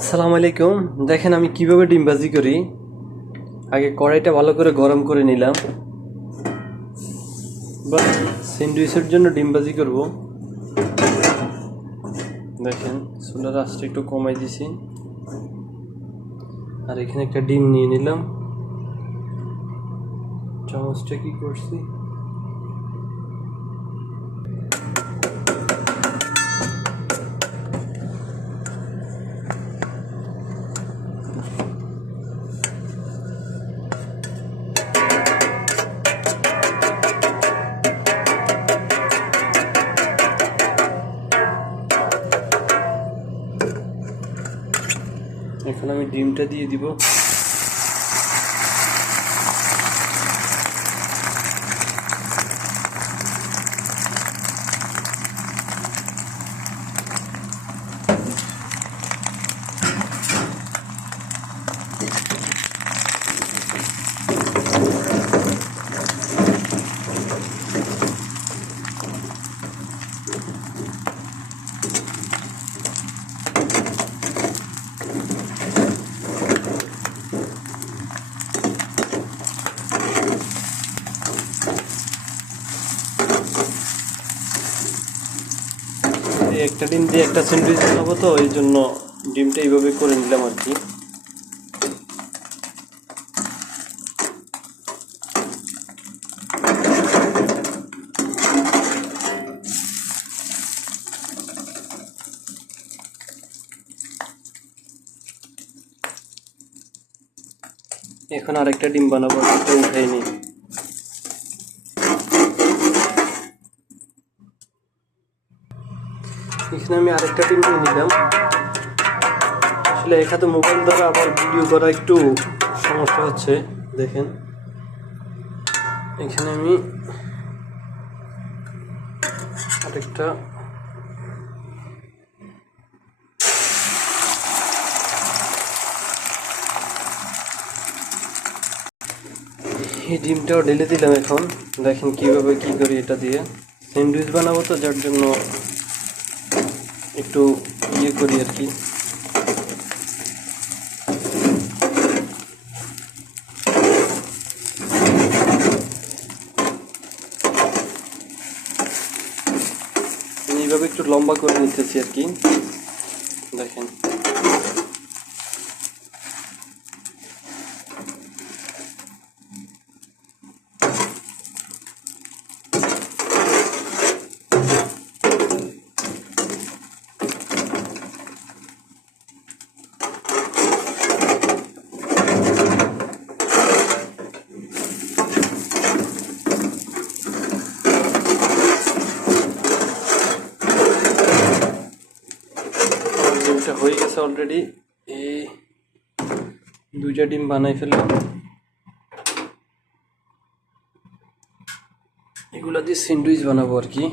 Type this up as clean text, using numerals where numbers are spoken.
আসসালামু আলাইকুম। দেখেন আমি কিভাবে ডিম ভাজি করি। আগে কড়াইটা ভালো করে গরম করে নিলাম। বা স্যান্ডউইচের জন্য ডিম ভাজি করব। দেখেন চুলার আঁচটা একটু কমাই দিছি, আর এখানে একটা ডিম নিয়ে নিলাম। চামচটা কি করছি, এখন আমি ডিমটা দিয়ে দিব। একটা ডিম দিয়ে একটা স্যান্ডউইচ বানাবো, তো এই জন্য ডিমটা এইভাবে করে নিলাম আর কি। এখন আরেকটা ডিম বানাবো, একটা উঠাই নিই। এখানে আমি আরেকটা ডিম নিয়ে নিলাম। আসলে এখানে মোবাইল দ্বারা আবার ভিডিও করা একটু সমস্যা হচ্ছে। দেখেন এখানে আমি আরেকটা এই ডিমটাও ঢেলে দিলাম। এখন দেখেন কিভাবে কি করি। এটা দিয়ে স্যান্ডউইচ বানাবো, তো যার জন্য একটু ইয়ে করি আর কি। এইভাবে একটু লম্বা করে নিতেছি আর কি। দেখেন ডিমটা হয়ে গেছে অলরেডি। এই দুইটা ডিম বানাই ফেললাম। এগুলা দিয়ে স্যান্ডউইচ বানাবো আর কি।